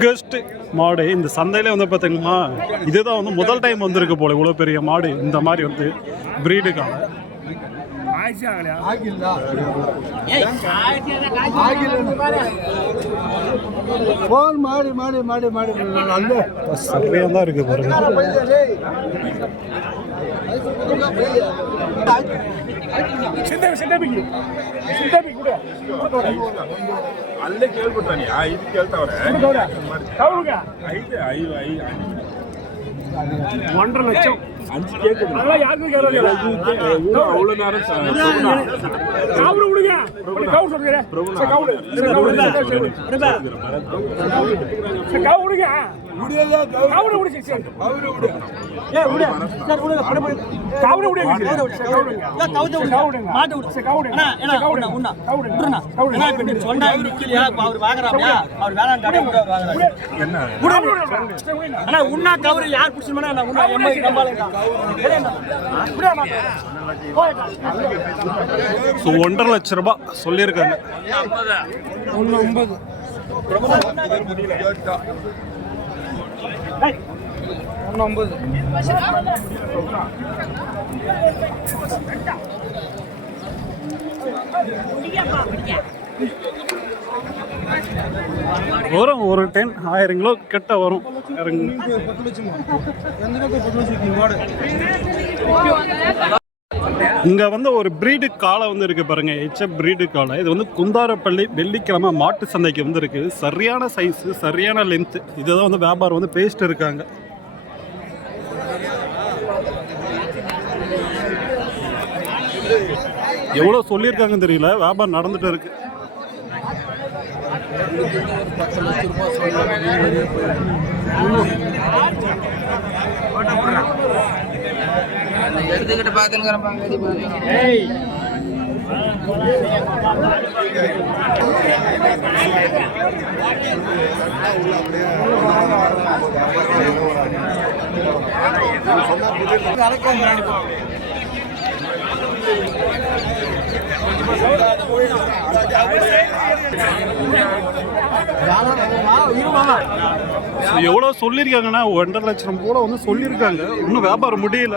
Biggest மாடு. இந்த சந்தையிலே வந்து பார்த்தீங்கன்னா இதுதான் வந்து முதல் டைம் வந்திருக்கு போல இவ்வளோ பெரிய மாடு. இந்த மாதிரி வந்து பிரீடுக்காக ಆಗಿಲ್ಲ ಫೋನ್ ಮಾಡಿ ಮಾಡಿ ಮಾಡಿ ಮಾಡಿ ನಾನು ಅಲ್ಲೇ சரியாக தான் இருக்குது பாருங்க ಅಲ್ಲೇ ಕೇಳ್ಬಿಟ್ಟಾನೆ ಐದು ಕೇಳ್ತಾವ್ರೆ ಐದು ಐದು ಐದು ஒன்றரை லட்சம். அஞ்சு கேட்குது அதெல்லாம் யாருக்கும் கேட்கறது அவ்வளோ நேரம் கவுரு விடுங்க. கவுரு சொல்லுங்க. கவுரு. கவுரு விடுங்க. சரி. கவுரு. சரி, விடுங்க. ஸோ ஒன்றரை லட்ச ரூபாய் சொல்லியிருக்காங்க வரும் ஒரு டென் ஆயிரம் கிலோ கிட்ட வரும். ஆயிரம் இங்க வந்து ஒரு பிரீடு காளை வந்து இருக்கு பாருங்க. ஹெச்எஃப் பிரீடு காளை. இது வந்து குந்தாரப்பள்ளி வெள்ளிக்கிழமை மாட்டு சந்தைக்கு வந்து இருக்கு. சரியான சைஸ் சரியான லென்த் இதுதான் வந்து வியாபாரம் வந்து பேசிட்டு இருக்காங்க. எவ்வளோ சொல்லியிருக்காங்கன்னு தெரியல. வியாபாரம் நடந்துட்டு இருக்கு. எடுத்துக்கிட்டு பாத்துக்கிறேன் எவ்வளோ சொல்லியிருக்காங்கன்னா ஒன்றரை லட்சம் போல வந்து சொல்லியிருக்காங்க. இன்னும் வியாபாரம் முடியல.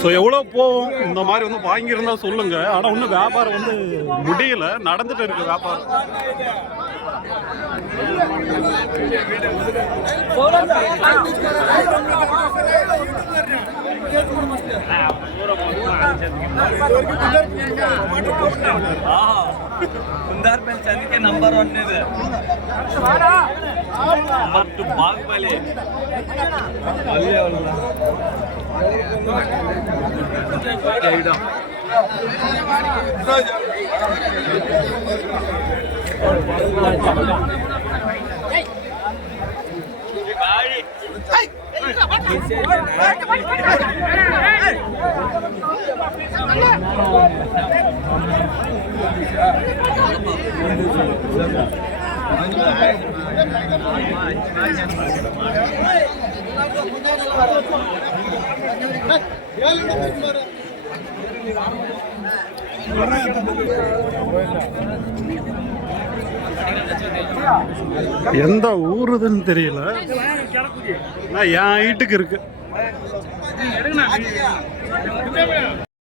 ஸோ எவ்வளோ போகும் இந்த மாதிரி வந்து வாங்கியிருந்தா சொல்லுங்க ஆனால் இன்னும் வியாபாரம் வந்து முடியல நடந்துட்டு இருக்கு வியாபாரம் ಕುಂದಾರ್ ಪೇಲ್ ಚಂದಿಕೆ ನಂಬರ್ ಒನ್ ಇದೆ ನಂಬರ್ ಟು ಬಾಗ್ಬಲಿ ಅಲ್ಲಿ Hey! எந்த ஊருதுன்னு தெரியல. நான் என் வீட்டுக்கு இருக்கு.